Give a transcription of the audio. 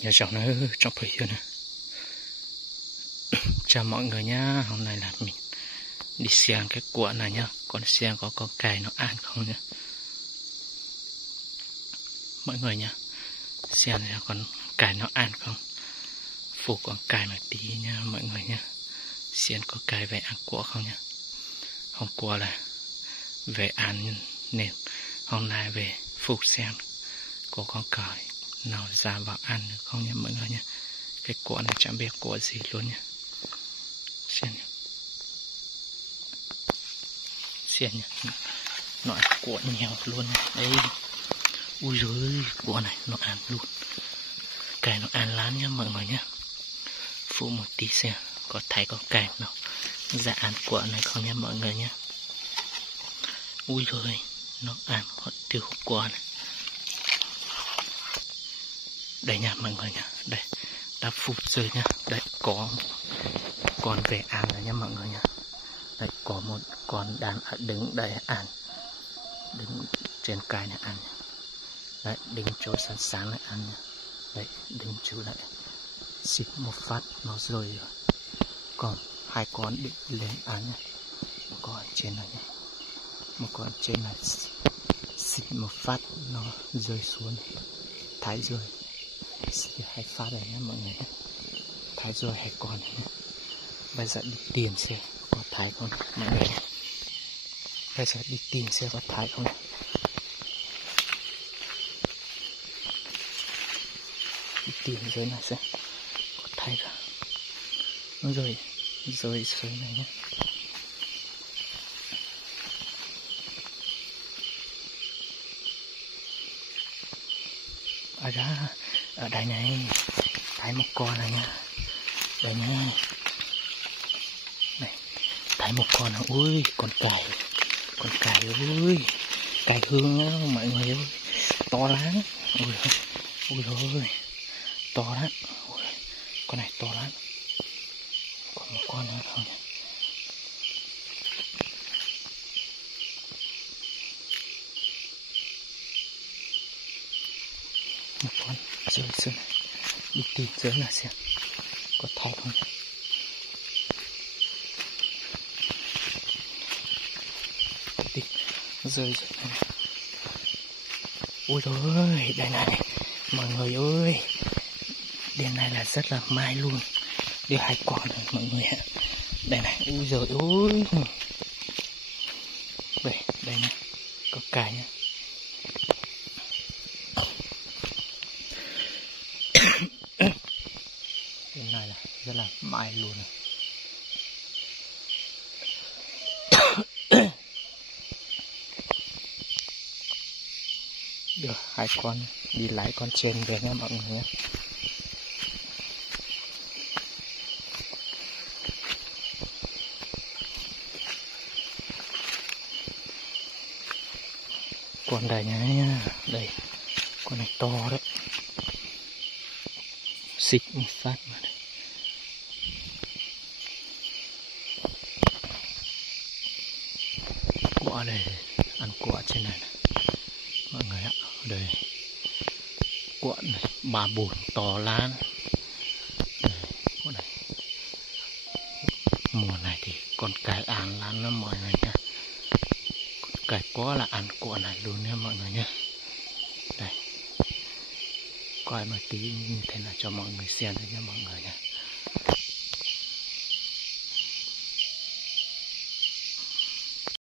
Nhà chồng nó trong phải nè. Chào mọi người nhá, hôm nay là mình đi xem cái cuộn này nhá. Con xem có con cày nó ăn không nhá mọi người nhá. Xem này con cày nó ăn không, phụ con cày một tí nha mọi người nhá. Xem có cày về ăn cuộn không nhá. Hôm qua là về ăn nên hôm nay về phụ xem có con cày nào ra vào ăn được không nhá mọi người nhá. Cái cuộn này chẳng biết cuộn gì luôn nhá. Xem nhá, xem nhá, nó ăn cuộn nhiều luôn đấy. Ui giời, cuộn này nó ăn luôn, cày nó ăn lắm nhá mọi người nhá. Phụ một tí xem có thấy có cày nào ra ăn cuộn này không nhá mọi người nhá. Ui giời, nó ăn họ tiêu cuộn này. Đây nha mọi người nhá, đây đã phụt rồi nhá. Đây có con về ăn rồi nha mọi người nhá. Đây có một con đang đứng đây ăn, đứng trên cây này ăn. Đấy, đứng chỗ sáng sáng này ăn. Đấy, đứng chỗ lại xịt một phát nó rơi rồi. Còn hai con định lên ăn. Một con trên này nhá, một con trên này xịt một phát nó rơi xuống, thái rơi. Xịt hai phát này nhá mọi người nhá, thái rơi hai con này nhá. Bây giờ đi tìm xem có thái không mọi người. Bây giờ đi tìm xem có thái không. Đi tìm dưới này xem có thái không. Nó rơi dưới này nhé. Ở đó, ở đây này, thấy một con này nha. Đây nha. Này, thấy một con nào, ui, con cày ui, cày hương á mọi người ơi, to lắm, ui ôi, to lắm, ui, con này to lắm, còn một con nữa không nhỉ? Một con rơi xuống này, đi tìm dưới là xem có thấy không nhỉ? Rơi này. Ui ôi, đây này mọi người ơi, đêm nay là rất là may luôn, đưa hai con này mọi người ạ. Đây này, ui giời ơi, đây này có cày nhá. Đêm nay là rất là may luôn này. Được hai con đi lái con trên về nha mọi người nhé. Con đây nhá, đây con này to đấy, xịt một phát mà đây. Quả đây ăn quả trên này này mọi người ạ. Đây cuộn này, 3 bồn to lắm. Đây cuộn này, mùa này thì con cày ăn lắm đó mọi người nha. Con cày có là ăn cuộn này luôn nha mọi người nha. Đây coi một tí như thế nào cho mọi người xem đấy nha mọi người nha.